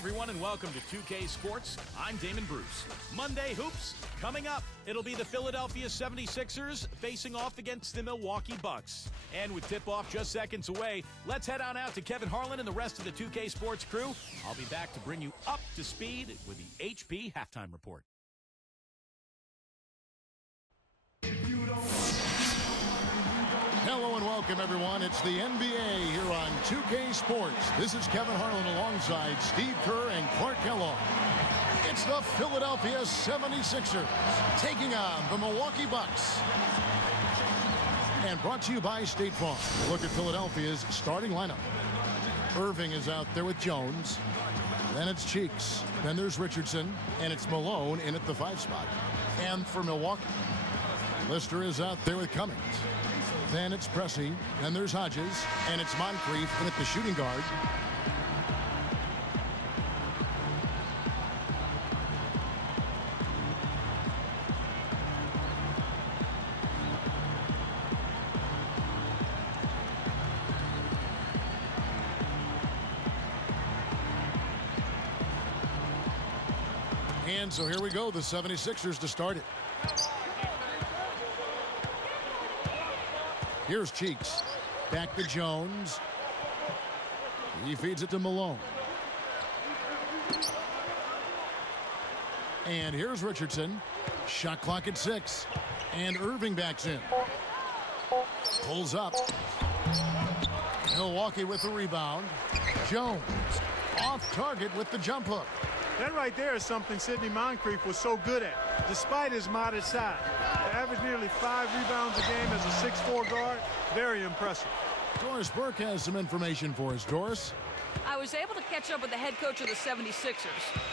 everyone, and welcome to 2K Sports. I'm Damon Bruce. Monday Hoops coming up. It'll be the Philadelphia 76ers facing off against the Milwaukee Bucks. And with tip-off just seconds away, let's head on out to Kevin Harlan and the rest of the 2K Sports crew. I'll be back to bring you up to speed with the HP Halftime Report. Hello and welcome, everyone. It's the NBA here on 2K Sports. This is Kevin Harlan alongside Steve Kerr and Clark Kellogg. It's the Philadelphia 76ers taking on the Milwaukee Bucks. And brought to you by State Farm. Look at Philadelphia's starting lineup. Irving is out there with Jones. Then it's Cheeks. Then there's Richardson. And it's Malone in at the 5 spot. And for Milwaukee, Lister is out there with Cummings. Then it's Pressey, and there's Hodges, and it's Moncrief in at the shooting guard. And so here we go, the 76ers to start it. Here's Cheeks. Back to Jones. He feeds it to Malone. And here's Richardson. Shot clock at 6. And Irving backs in. Pulls up. Milwaukee with the rebound. Jones off target with the jump hook. That right there is something Sidney Moncrief was so good at, despite his modest size. To average nearly 5 rebounds a game as a 6'4 guard, very impressive. Doris Burke has some information for us. Doris? I was able to catch up with the head coach of the 76ers.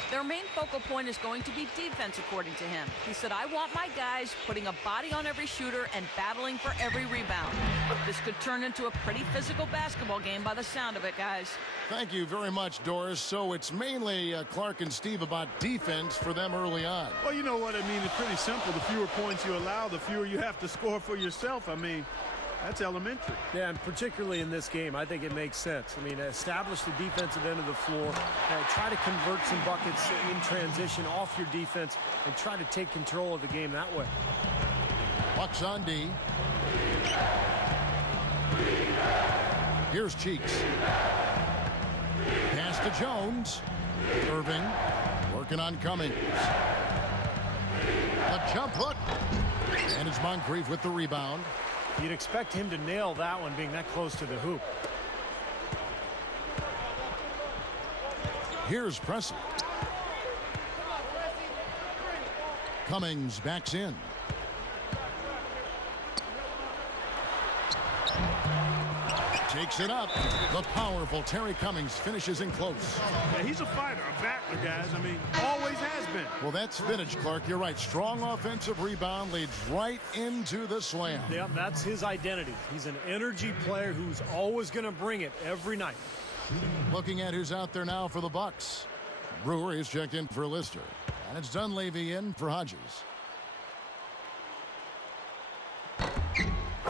Their main focal point is going to be defense, according to him. He said, I want my guys putting a body on every shooter and battling for every rebound. This could turn into a pretty physical basketball game by the sound of it, guys. Thank you very much, Doris. So it's mainly Clark and Steve about defense for them early on. Well, you know what I mean. It's pretty simple. The fewer points you allow, the fewer you have to score for yourself. I mean, that's elementary. Yeah, and particularly in this game, I think it makes sense. I mean, establish the defensive end of the floor, try to convert some buckets in transition off your defense, and try to take control of the game that way. Bucks on D. Here's Cheeks. Pass to Jones. Irving working on Cummings. A jump hook. And it's Moncrief with the rebound. You'd expect him to nail that one being that close to the hoop. Here's Pressey. Cummings backs in. Takes it up. The powerful Terry Cummings finishes in close. Yeah, he's a fighter, a battler, guys. I mean, always has been. Well, that's vintage, Clark. You're right. Strong offensive rebound leads right into the slam. Yeah, that's his identity. He's an energy player who's always going to bring it every night. Looking at who's out there now for the Bucks. Brewer is checked in for Lister. And it's Dunleavy in for Hodges.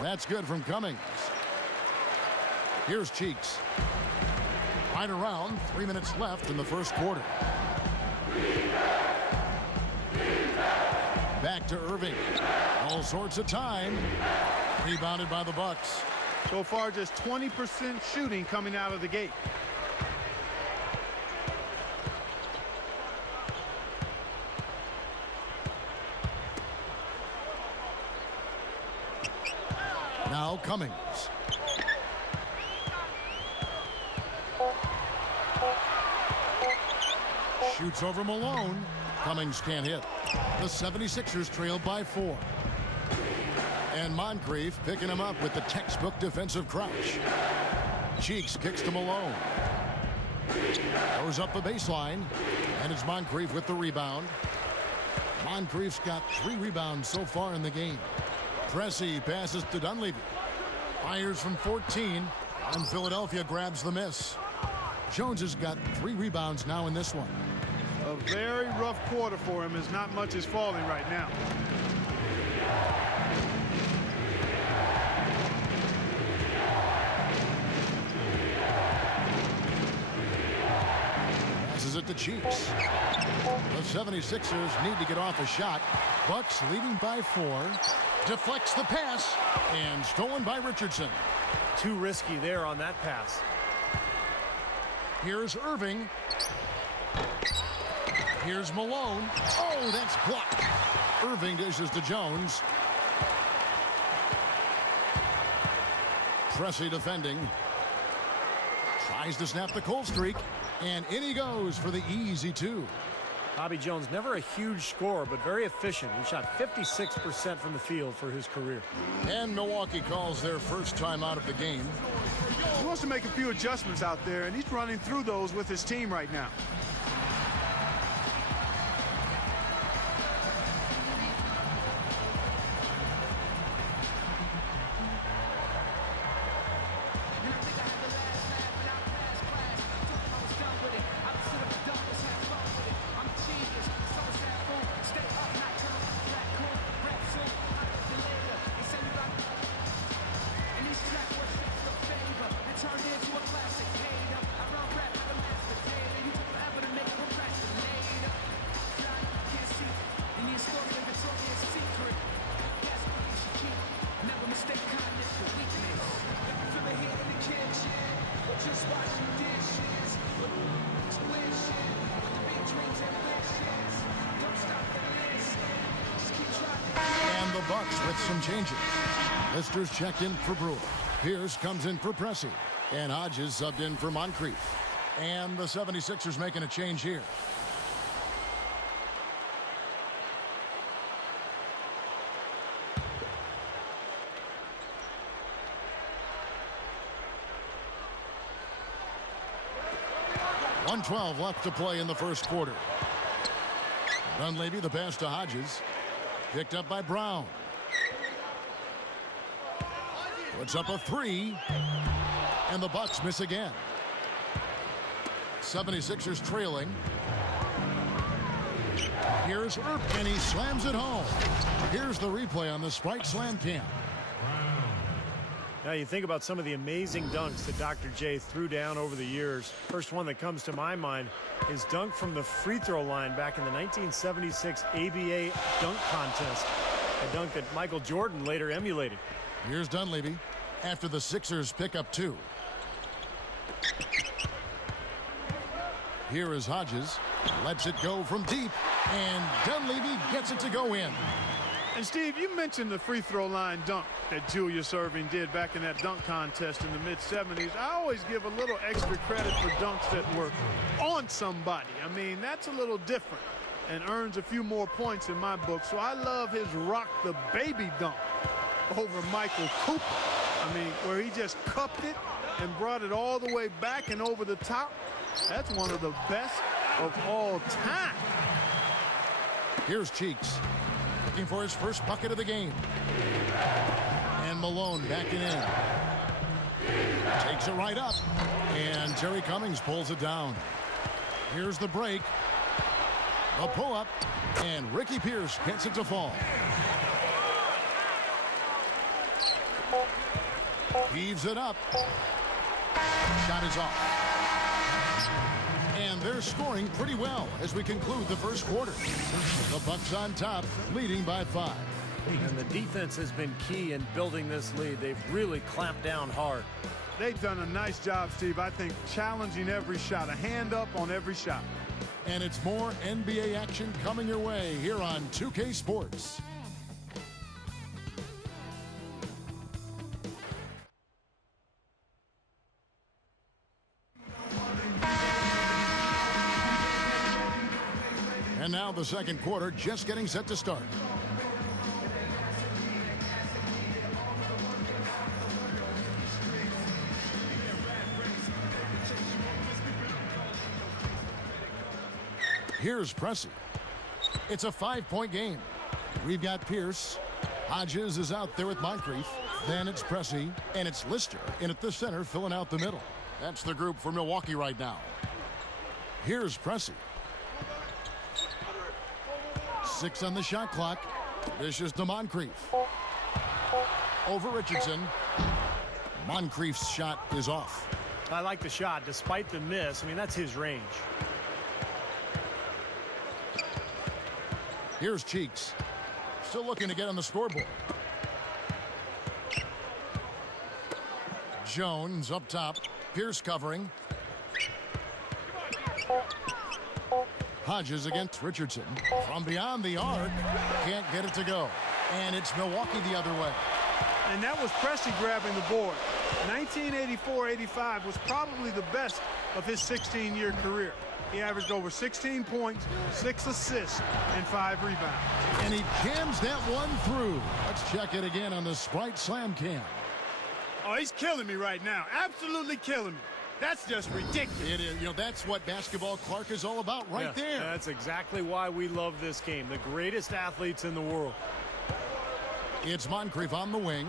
That's good from Cummings. Here's Cheeks. Right around, 3 minutes left in the first quarter. Back to Irving. All sorts of time. Rebounded by the Bucks. So far, just 20% shooting coming out of the gate. Now Cummings. Shoots over Malone. Cummings can't hit. The 76ers trail by 4. And Moncrief picking him up with the textbook defensive crouch. Cheeks kicks to Malone. Goes up the baseline. And it's Moncrief with the rebound. Moncrief's got 3 rebounds so far in the game. Pressey passes to Dunleavy. Fires from 14. And Philadelphia grabs the miss. Jones has got 3 rebounds now in this one. A very rough quarter for him as not much is falling right now. passes it to Cheeks. The 76ers need to get off a shot. Bucks leading by 4. Deflects the pass and stolen by Richardson. Too risky there on that pass. Here's Irving. Here's Malone. Oh, that's blocked. Irving dishes to Jones. Pressey defending. Tries to snap the cold streak. And in he goes for the easy 2. Bobby Jones, never a huge scorer, but very efficient. He shot 56% from the field for his career. And Milwaukee calls their first time out of the game. He wants to make a few adjustments out there, and he's running through those with his team right now. Bucks with some changes. Lister's checked in for Brewer. Pierce comes in for Pressey. And Hodges subbed in for Moncrief. And the 76ers making a change here. .112 left to play in the first quarter. Dunleavy the pass to Hodges. Picked up by Brown. Puts up a 3. And the Bucks miss again. 76ers trailing. Here's Earp, and he slams it home. Here's the replay on the Sprite Slam Cam. Now you think about some of the amazing dunks that Dr. J threw down over the years. First one that comes to my mind is dunk from the free throw line back in the 1976 ABA dunk contest. A dunk that Michael Jordan later emulated. Here's Dunleavy after the Sixers pick up 2. Here is Hodges. Lets it go from deep. And Dunleavy gets it to go in. And Steve, you mentioned the free throw line dunk that Julius Erving did back in that dunk contest in the mid-70s. I always give a little extra credit for dunks that were on somebody. I mean, that's a little different and earns a few more points in my book. So I love his rock the baby dunk over Michael Cooper. I mean, where he just cupped it and brought it all the way back and over the top. That's one of the best of all time. Here's Cheeks. Looking for his first bucket of the game. And Malone backing in. Takes it right up. And Terry Cummings pulls it down. Here's the break. A pull-up. And Ricky Pierce gets it to fall. Heaves it up. Shot is off. And they're scoring pretty well as we conclude the first quarter. The Bucks on top, leading by 5. And the defense has been key in building this lead. They've really clamped down hard. They've done a nice job, Steve. I think challenging every shot, a hand up on every shot. And it's more NBA action coming your way here on 2K Sports. And now the second quarter just getting set to start. Here's Pressey. It's a 5-point game. We've got Pierce. Hodges is out there with Moncrief. Then it's Pressey, and it's Lister in at the center, filling out the middle. That's the group for Milwaukee right now. Here's Pressey. 6 on the shot clock. Dishes to Moncrief. Over Richardson. Moncrief's shot is off. I like the shot despite the miss. I mean, that's his range. Here's Cheeks. Still looking to get on the scoreboard. Jones up top. Pierce covering. Hodges against Richardson. From beyond the arc. Can't get it to go. And it's Milwaukee the other way. And that was Pressey grabbing the board. 1984-85 was probably the best of his 16-year career. He averaged over 16 points, 6 assists, and 5 rebounds. And he jams that one through. Let's check it again on the Sprite Slam Cam. Oh, he's killing me right now. Absolutely killing me. That's just ridiculous. It is. You know, that's what basketball Clark is all about right there. That's exactly why we love this game. The greatest athletes in the world. It's Moncrief on the wing.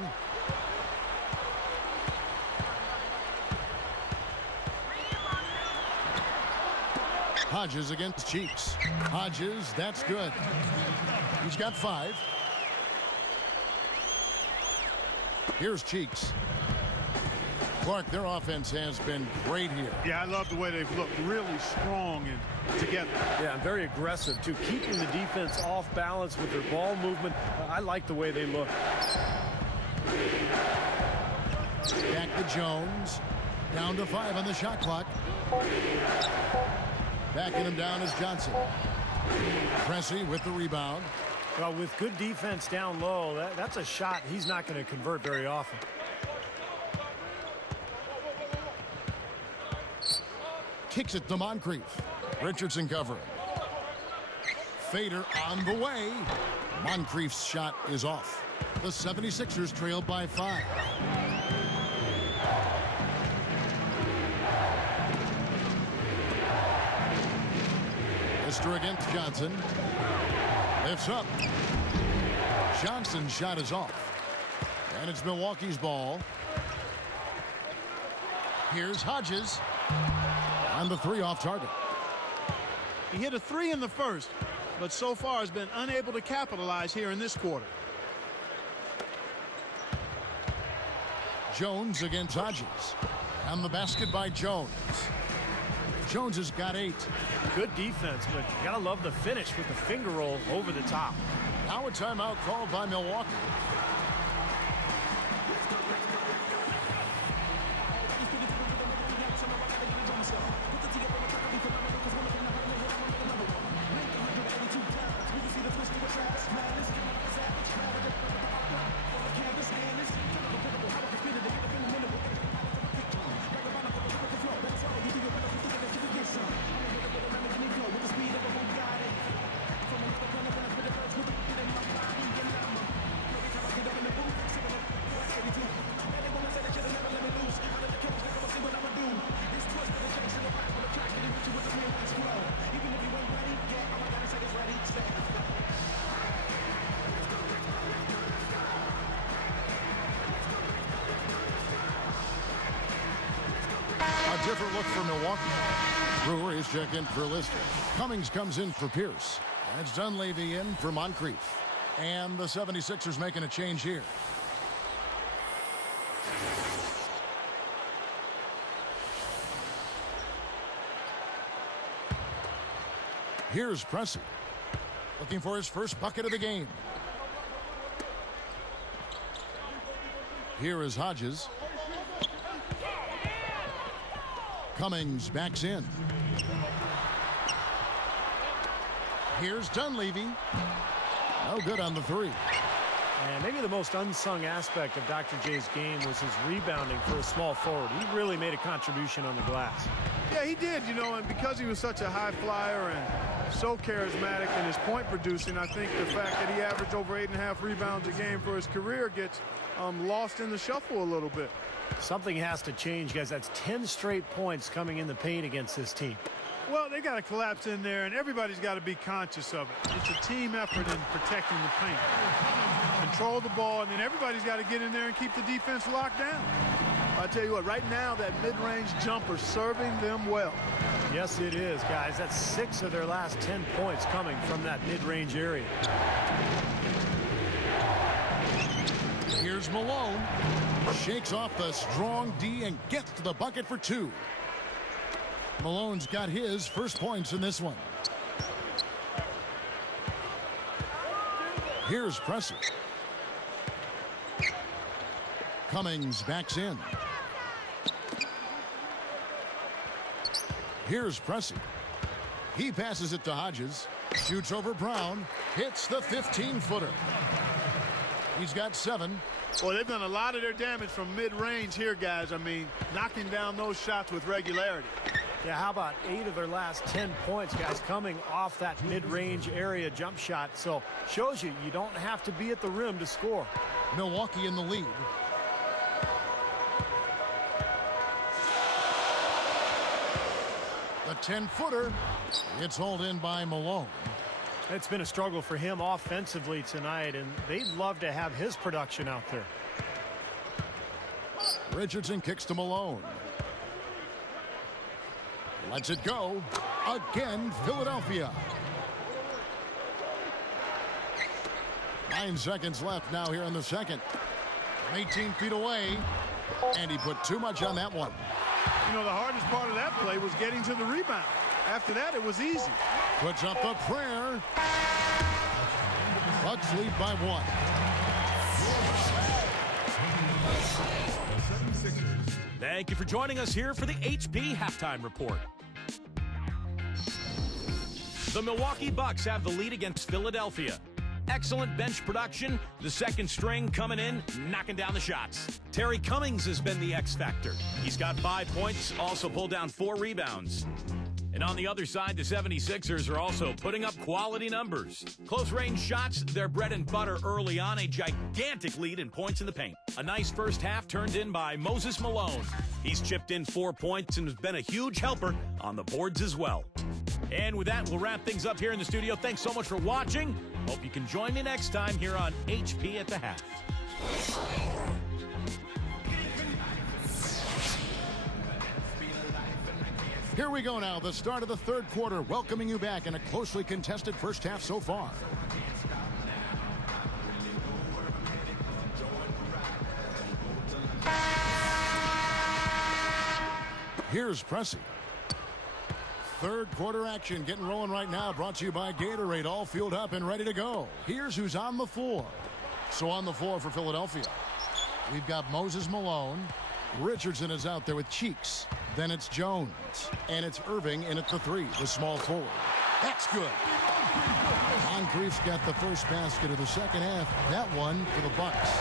Hodges against Cheeks. Hodges, that's good. He's got 5. Here's Cheeks. Clark, their offense has been great here. Yeah, I love the way they've looked. Really strong and together. Yeah, and very aggressive, too. Keeping the defense off balance with their ball movement. I like the way they look. Back to Jones. Down to 5 on the shot clock. Backing him down is Johnson. Pressey with the rebound. Well, with good defense down low, that's a shot he's not going to convert very often. Kicks it to Moncrief. Richardson covering. Fader on the way. Moncrief's shot is off. The 76ers trail by 5. Lister against Johnson. Lifts up. Johnson's shot is off. And it's Milwaukee's ball. Here's Hodges. On the 3 off target. He hit a 3 in the first, but so far has been unable to capitalize here in this quarter. Jones against Hodges. And the basket by Jones. Jones has got 8. Good defense, but you gotta love the finish with the finger roll over the top. Now a timeout called by Milwaukee. A different look for Milwaukee. Brewer is checked in for Lister. Cummings comes in for Pierce. And it's Dunleavy in for Moncrief. And the 76ers making a change here. Here's Pressey. Looking for his first bucket of the game. Here is Hodges. Cummings backs in. Here's Dunleavy. No good on the 3. And maybe the most unsung aspect of Dr. J's game was his rebounding for a small forward. He really made a contribution on the glass. Yeah, he did, you know, and because he was such a high flyer and so charismatic in his point producing, I think the fact that he averaged over 8.5 rebounds a game for his career gets lost in the shuffle a little bit. Something has to change, guys. That's 10 straight points coming in the paint against this team. Well, they got to collapse in there, and everybody's got to be conscious of it. It's a team effort in protecting the paint. Control the ball, and then everybody's got to get in there and keep the defense locked down. I tell you what, right now, that mid-range jumper serving them well. Yes, it is, guys. That's 6 of their last 10 points coming from that mid-range area. Here's Malone. Shakes off the strong D and gets to the bucket for 2. Malone's got his first points in this one. Here's Pressey. Cummings backs in. Here's Pressey. He passes it to Hodges. Shoots over Brown. Hits the 15-footer. He's got 7. Well, they've done a lot of their damage from mid-range here, guys. I mean, knocking down those shots with regularity. Yeah, how about 8 of their last 10 points, guys, coming off that mid-range area jump shot. So shows you don't have to be at the rim to score. Milwaukee in the lead. The 10-footer. It's hauled in by Malone. It's been a struggle for him offensively tonight, and they'd love to have his production out there. Richardson kicks to Malone. Lets it go. Again, Philadelphia. 9 seconds left now here in the second. 18 feet away. And he put too much on that one. You know, the hardest part of that play was getting to the rebound. After that, it was easy. Puts up the prayer. Bucks lead by 1. Thank you for joining us here for the HP Halftime Report. The Milwaukee Bucks have the lead against Philadelphia. Excellent bench production. The second string coming in, knocking down the shots. Terry Cummings has been the X factor. He's got 5 points, also pulled down 4 rebounds. And on the other side, the 76ers are also putting up quality numbers. Close-range shots, their bread and butter early on, a gigantic lead in points in the paint. A nice first half turned in by Moses Malone. He's chipped in 4 points and has been a huge helper on the boards as well. And with that, we'll wrap things up here in the studio. Thanks so much for watching. Hope you can join me next time here on HP at the Half. Here we go now, the start of the third quarter, welcoming you back in a closely contested first half so far. Here's Pressey. Third quarter action getting rolling right now, brought to you by Gatorade, all fueled up and ready to go. Here's who's on the floor. So on the floor for Philadelphia, we've got Moses Malone. Richardson is out there with Cheeks. Then it's Jones. And it's Irving in at the 3, the small forward. That's good. Moncrief's got the first basket of the second half. That one for the Bucks.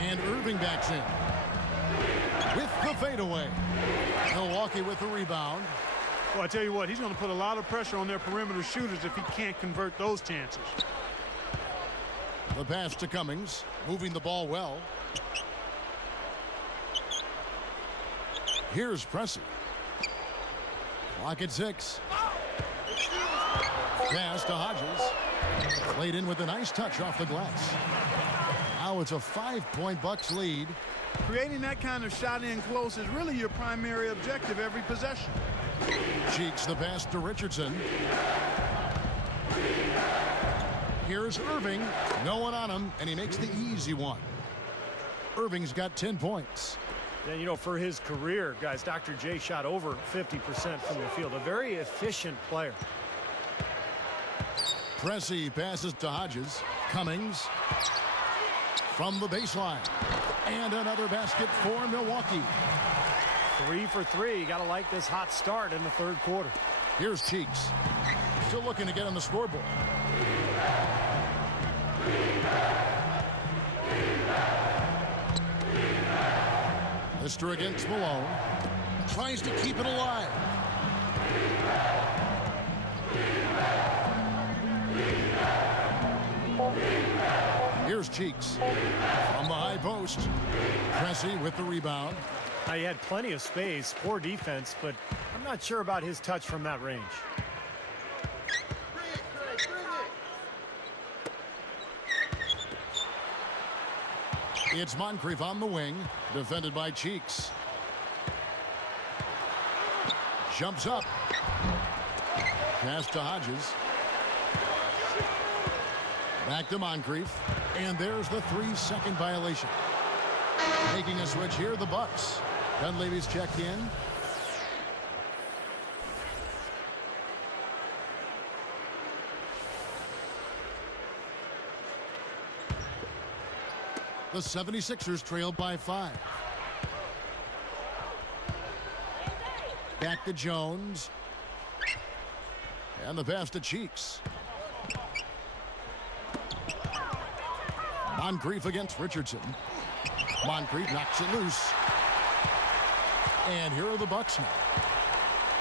And Irving backs in with the fadeaway. Milwaukee with the rebound. Well, I tell you what, he's going to put a lot of pressure on their perimeter shooters if he can't convert those chances. The pass to Cummings, moving the ball well. Here's Pressey. Clock at 6. Pass to Hodges. Played in with a nice touch off the glass. Now it's a 5-point Bucks lead. Creating that kind of shot in close is really your primary objective every possession. Cheeks the pass to Richardson. Here's Irving. No one on him, and he makes the easy one. Irving's got 10 points. And, you know, for his career, guys, Dr. J shot over 50% from the field. A very efficient player. Pressey passes to Hodges. Cummings from the baseline. And another basket for Milwaukee. 3 for 3. You got to like this hot start in the third quarter. Here's Cheeks. Still looking to get on the scoreboard. Lister against Malone. Tries to keep it alive. Here's Cheeks from the high post. Pressey with the rebound. Now, he had plenty of space, poor defense, but I'm not sure about his touch from that range. It's Moncrief on the wing, defended by Cheeks. Jumps up. Pass to Hodges. Back to Moncrief. And there's the 3-second violation. Making a switch here, the Bucks. Dunleavy's checked in. The 76ers trail by 5. Back to Jones. And the pass to Cheeks. Moncrief against Richardson. Moncrief knocks it loose. And here are the Bucks now.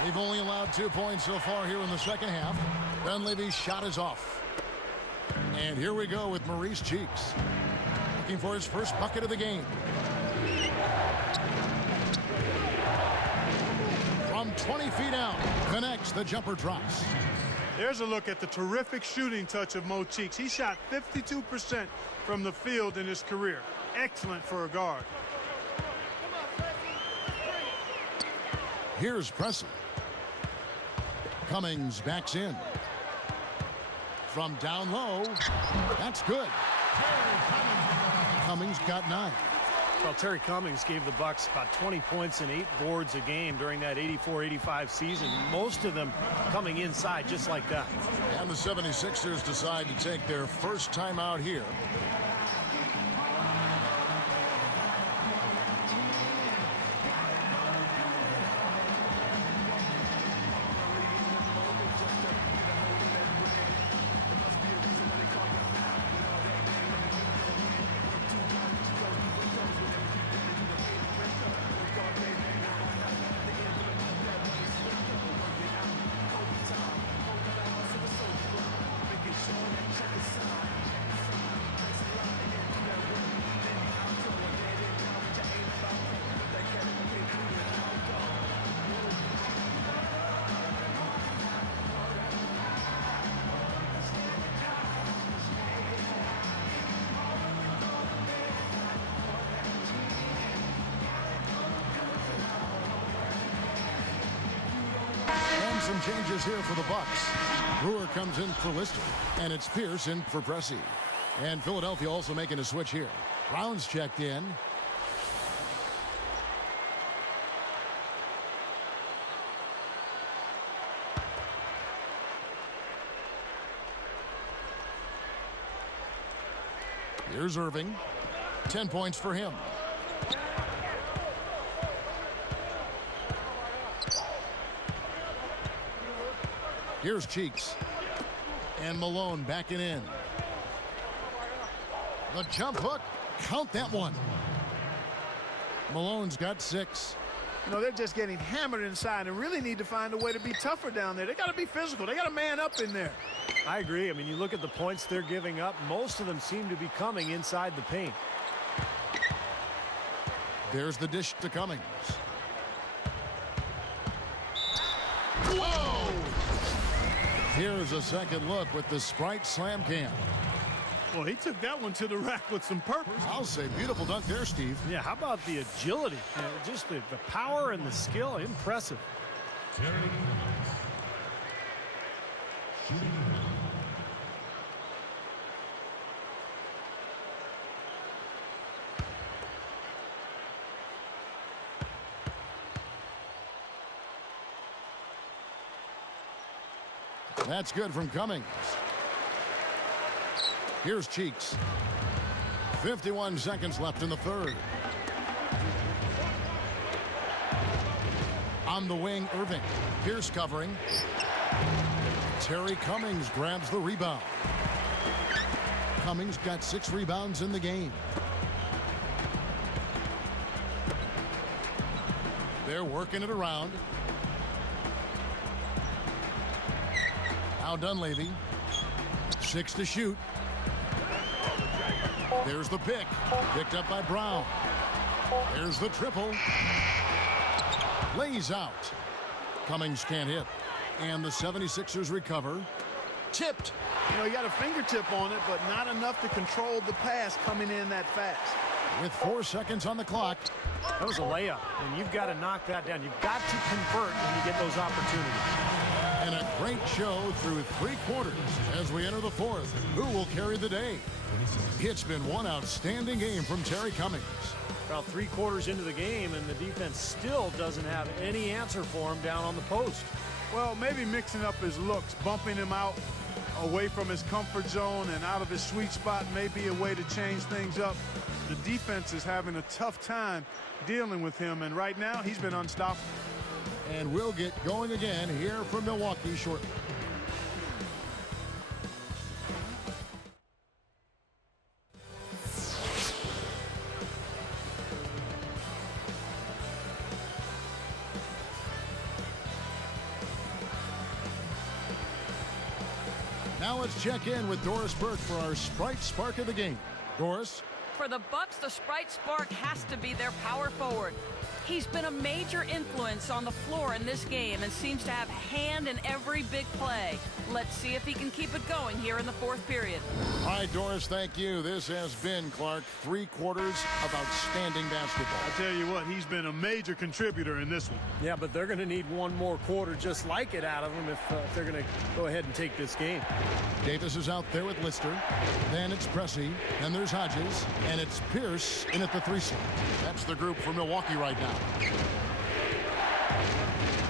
They've only allowed 2 points so far here in the second half. Dunleavy's shot is off. And here we go with Maurice Cheeks. Looking for his first bucket of the game. From 20 feet out, connects, the jumper drops. There's a look at the terrific shooting touch of Mo Cheeks. He shot 52% from the field in his career. Excellent for a guard. Here's Presley. Cummings backs in. From down low, that's good. Cummings got 9. Well, Terry Cummings gave the Bucks about 20 points and 8 boards a game during that 84-85 season. Most of them coming inside just like that. And the 76ers decide to take their first time out here. Some changes here for the Bucks. Brewer comes in for Lister, and it's Pierce in for Pressey. And Philadelphia also making a switch here. Brown's checked in. Here's Irving. 10 points for him. Here's Cheeks. And Malone backing in. The jump hook. Count that one. Malone's got 6. You know, they're just getting hammered inside and really need to find a way to be tougher down there. They got to be physical. They got to man up in there. I agree. I mean, you look at the points they're giving up. Most of them seem to be coming inside the paint. There's the dish to Cummings. Whoa! Here's a second look with the Sprite Slam Cam. Well, he took that one to the rack with some purpose. I'll say beautiful dunk there, Steve. Yeah, how about the agility? Just the power and the skill. Impressive. That's good from Cummings. Here's Cheeks. 51 seconds left in the third. On the wing, Irving. Pierce covering. Terry Cummings grabs the rebound. Cummings got 6 rebounds in the game. They're working it around. Now Dunleavy. 6 to shoot. There's the pick. Picked up by Brown. There's the triple. Lays out. Cummings can't hit. And the 76ers recover. Tipped. You know, he got a fingertip on it, but not enough to control the pass coming in that fast. With 4 seconds on the clock. That was a layup, and you've got to knock that down. You've got to convert when you get those opportunities. And a great show through 3 quarters as we enter the 4th. Who will carry the day? It's been one outstanding game from Terry Cummings. About 3 quarters into the game, and the defense still doesn't have any answer for him down on the post. Well, maybe mixing up his looks, bumping him out, away from his comfort zone and out of his sweet spot may be a way to change things up. The defense is having a tough time dealing with him, and right now he's been unstoppable. And we'll get going again here from Milwaukee shortly. Now let's check in with Doris Burke for our Sprite Spark of the game. Doris? For the Bucks, the Sprite Spark has to be their power forward. He's been a major influence on the floor in this game and seems to have a hand in every big play. Let's see if he can keep it going here in the fourth period. All right, Doris, thank you. This has been, Clark, 3 quarters of outstanding basketball. I tell you what, he's been a major contributor in this one. Yeah, but they're going to need one more quarter just like it out of him if they're going to go ahead and take this game. Davis is out there with Lister. Then it's Pressey. Then there's Hodges. And it's Pierce in at the 3 slot. That's the group for Milwaukee right now.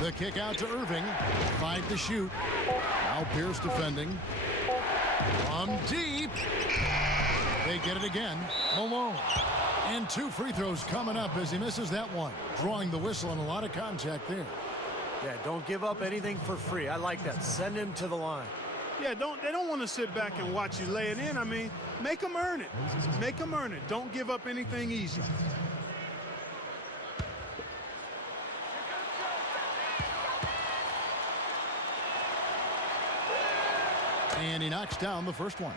The kick out to Irving. 5 to shoot. Now Pierce defending. From deep. They get it again. Malone. And 2 free throws coming up as he misses that one. Drawing the whistle and a lot of contact there. Yeah, don't give up anything for free. I like that. Send him to the line. Yeah, they don't want to sit back and watch you lay it in. I mean, make them earn it. Make them earn it. Don't give up anything easy. And he knocks down the first one.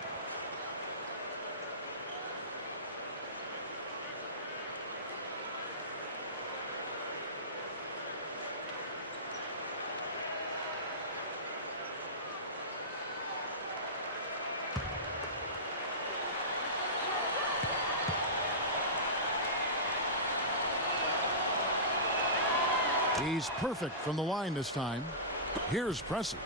He's perfect from the line this time. Here's Pressey.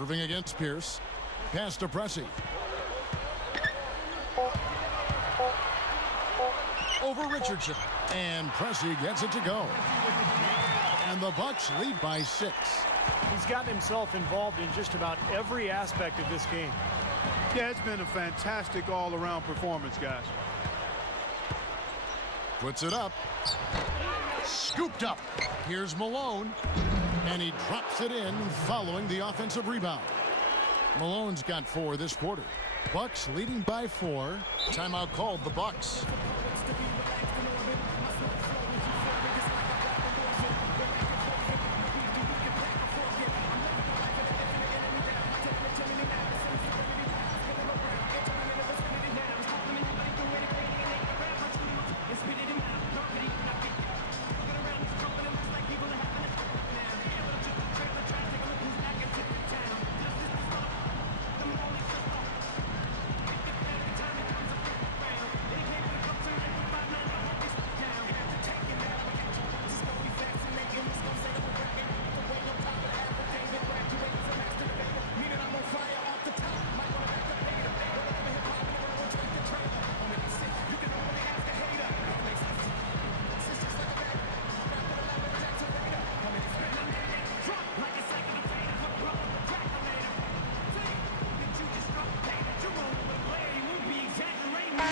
Irving against Pierce. Pass to Pressey. Over Richardson. And Pressey gets it to go. And the Bucks lead by 6. He's gotten himself involved in just about every aspect of this game. Yeah, it's been a fantastic all-around performance, guys. Puts it up. Scooped up. Here's Malone. And he drops it in following the offensive rebound. Malone's got 4 this quarter. Bucks leading by 4. Timeout called the Bucks.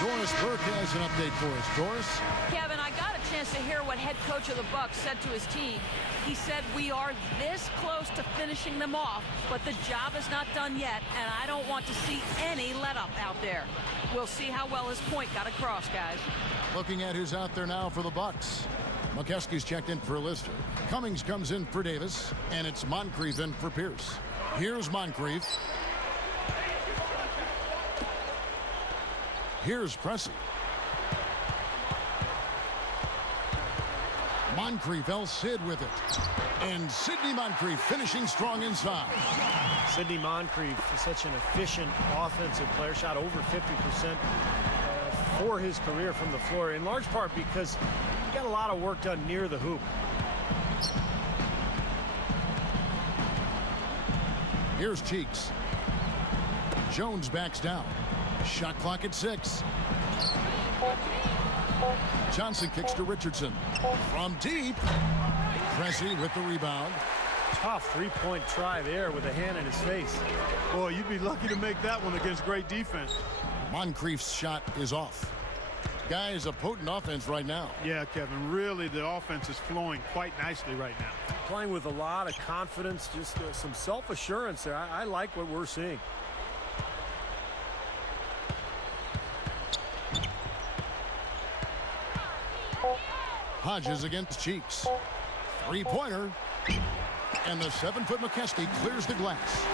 Doris Burke has an update for us. Doris? Kevin, I got a chance to hear what head coach of the Bucks said to his team. He said, we are this close to finishing them off, but the job is not done yet, and I don't want to see any let-up out there. We'll see how well his point got across, guys. Looking at who's out there now for the Bucks. McKeskey's checked in for Lister. Cummings comes in for Davis, and it's Moncrief in for Pierce. Here's Moncrief. Here's Pressey. Moncrief, El Cid with it. And Sidney Moncrief finishing strong inside. Sidney Moncrief is such an efficient offensive player. Shot over 50% for his career from the floor, in large part because he got a lot of work done near the hoop. Here's Cheeks. Jones backs down. Shot clock at 6. Johnson kicks to Richardson. From deep. Pressey with the rebound. Tough three-point try there with a hand in his face. Boy, you'd be lucky to make that one against great defense. Moncrief's shot is off. Guys, a potent offense right now. Yeah, Kevin, really the offense is flowing quite nicely right now. Playing with a lot of confidence, just some self-assurance there. I like what we're seeing. Hodges against Cheeks. Three-pointer. And the 7-foot McKeskey clears the glass.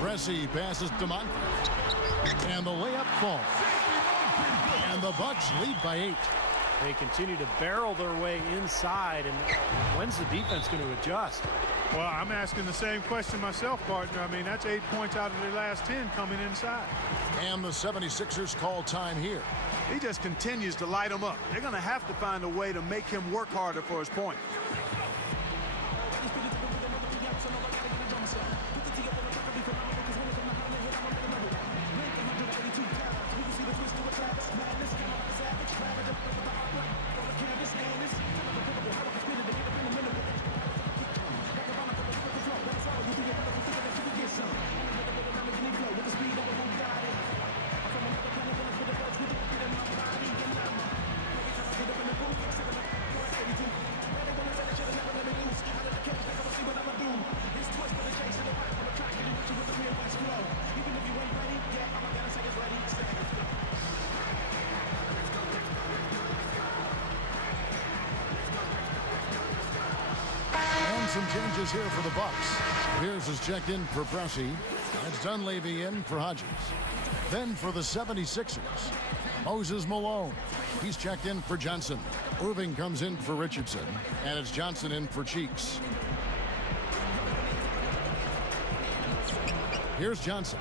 Pressey passes to Moncrief. And the layup falls. And the Bucks lead by 8. They continue to barrel their way inside. And when's the defense going to adjust? Well, I'm asking the same question myself, partner. I mean, that's 8 points out of their last 10 coming inside. And the 76ers call time here. He just continues to light them up. They're going to have to find a way to make him work harder for his point. Some changes here for the Bucks. Pierce is checked in for Pressey. That's Dunleavy in for Hodges. Then for the 76ers, Moses Malone. He's checked in for Johnson. Irving comes in for Richardson. And it's Johnson in for Cheeks. Here's Johnson.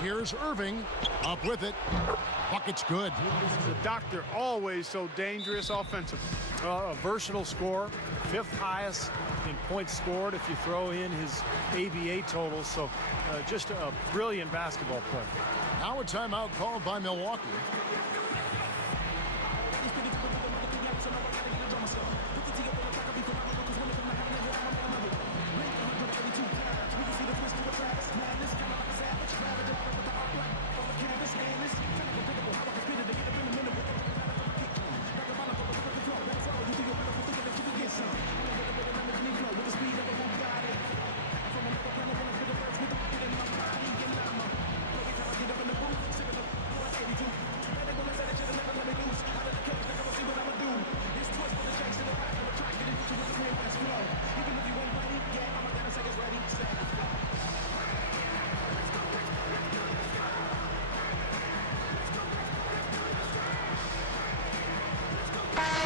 Here's Irving. Up with it. Bucket's good. The doctor always so dangerous offensively. A versatile scorer, 5th highest in points scored if you throw in his ABA totals. So just a brilliant basketball player. Now a timeout called by Milwaukee.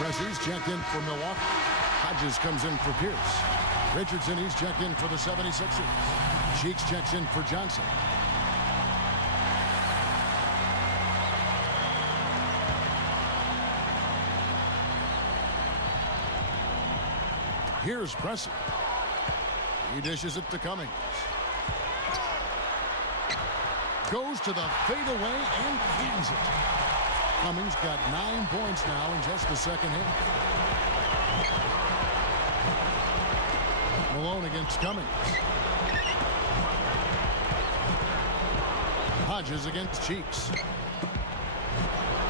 Pressey's checked in for Milwaukee. Hodges comes in for Pierce. Richardson, he's checked in for the 76ers. Cheeks checks in for Johnson. Here's Pressey. He dishes it to Cummings. Goes to the fadeaway and cans it. Cummings got 9 points now in just the second half. Malone against Cummings. Hodges against Cheeks.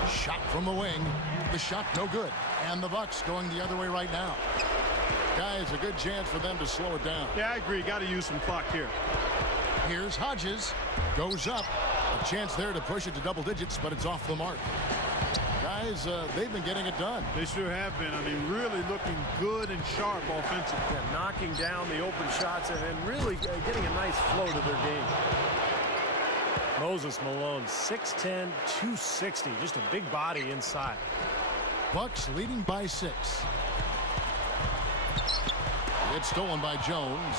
Shot from the wing. The shot no good. And the Bucks going the other way right now. Guys, a good chance for them to slow it down. Yeah, I agree. Got to use some clock here. Here's Hodges. Goes up. A chance there to push it to double digits, but it's off the mark. Guys, they've been getting it done. They sure have been. I mean, really looking good and sharp offensively. Yeah, knocking down the open shots and really getting a nice flow to their game. Moses Malone, 6'10", 260. Just a big body inside. Bucks leading by 6. It's stolen by Jones.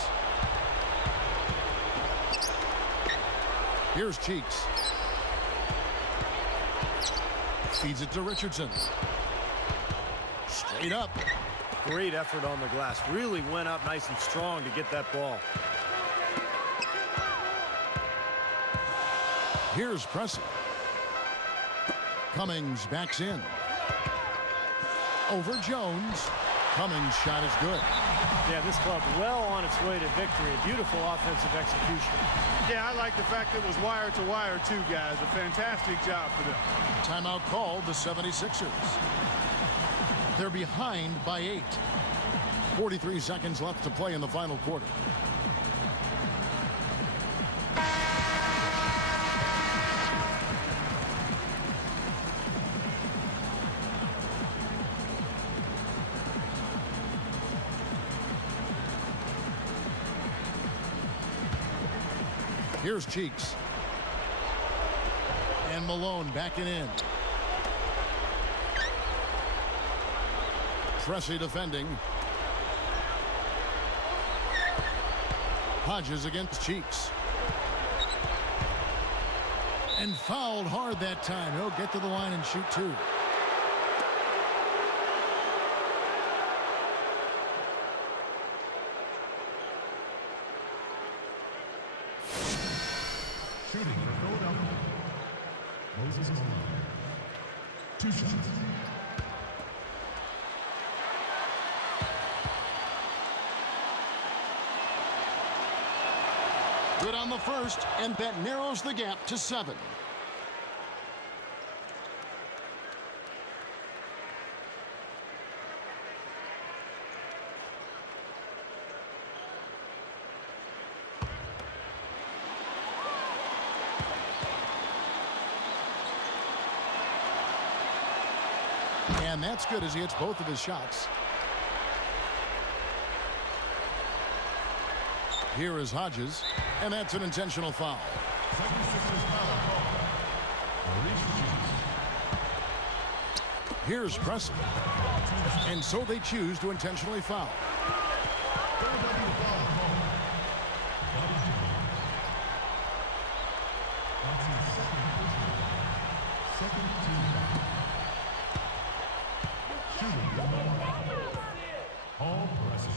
Here's Cheeks. Feeds it to Richardson. Straight up. Great effort on the glass. Really went up nice and strong to get that ball. Here's Pressey. Cummings backs in. Over Jones. Cummings' shot is good. Yeah, this club well on its way to victory. A beautiful offensive execution. Yeah, I like the fact it was wire to wire too, guys. A fantastic job for them. Timeout called the 76ers. They're behind by 8. 43 seconds left to play in the final quarter. Here's Cheeks. And Malone backing in. Pressey defending. Hodges against Cheeks. And fouled hard that time. He'll get to the line and shoot 2. Shooting for Philadelphia, Moses Malone. 2 shots. Good on the first, and that narrows the gap to 7. And that's good as he hits both of his shots. Here is Hodges, and that's an intentional foul. 76ers foul call. Here's Pressey. And so they choose to intentionally foul. Philadelphia foul call. Bobby Jones. That's his second personal foul. Second team foul. Shooting for Milwaukee. Paul Pressey.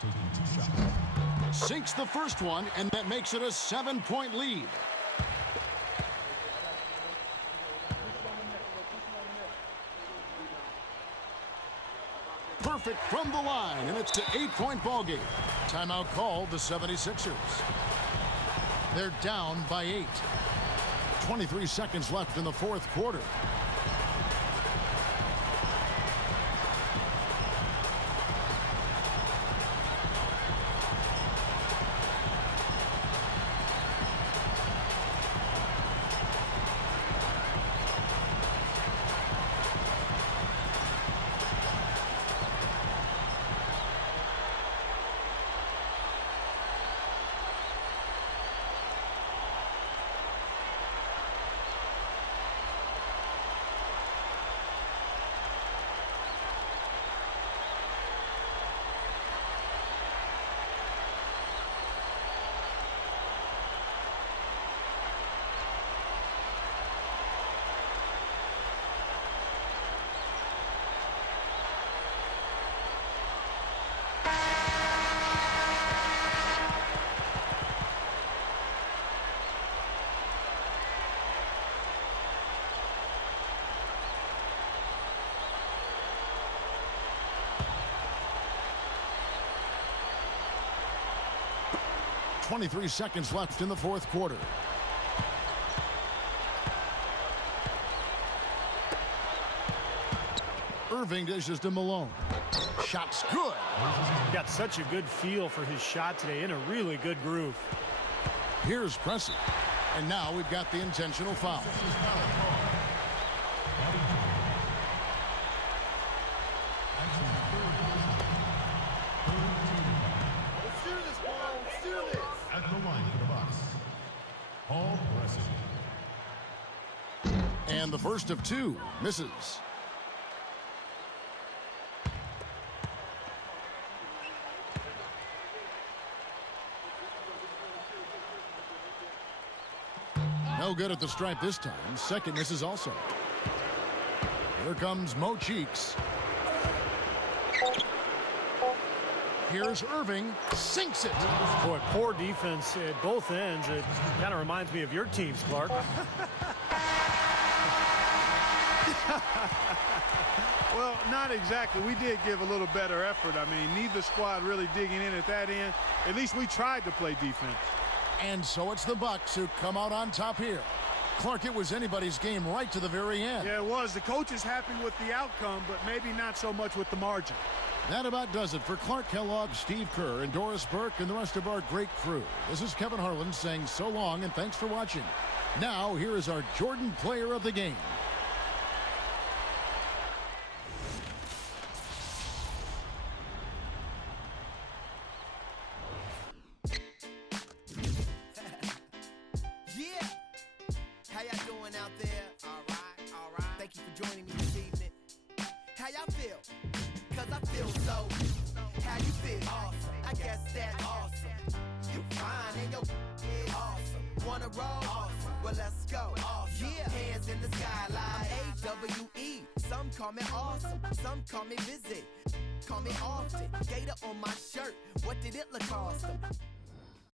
Taking 2 shots. Sinks the first one, and that makes it a 7-point lead. Perfect from the line, and it's an 8-point ball game. Timeout called the 76ers. They're down by 8. 23 seconds left in the fourth quarter. .23 seconds left in the fourth quarter. Irving dishes to Malone. Shot's good. Got such a good feel for his shot today, in a really good groove. Here's Pressey. And now we've got the intentional foul. At the line for the Bucks, Paul Pressey. And the first of 2 misses. No good at the stripe this time. Second misses also. Here comes Mo Cheeks. Here's Irving. Sinks it. Boy, poor defense at both ends. It kind of reminds me of your teams, Clark. Well, not exactly. We did give a little better effort. I mean, neither squad really digging in at that end. At least we tried to play defense. And so it's the Bucks who come out on top here. Clark, it was anybody's game right to the very end. Yeah, it was. The coach is happy with the outcome, but maybe not so much with the margin. That about does it for Clark Kellogg, Steve Kerr, and Doris Burke, and the rest of our great crew. This is Kevin Harlan saying so long and thanks for watching. Now, here is our Jordan Player of the Game. Yeah. How y'all doing out there? All right. Thank you for joining me this evening. How y'all feel? Cause I feel so. How you feel? Awesome. I guess that's awesome. You fine and your is awesome. Wanna roll? Awesome. Well, let's go. Awesome. Yeah. Hands in the sky like AWE. Some call me awesome. Some call me busy. Call me often. Gator on my shirt. What did it look awesome?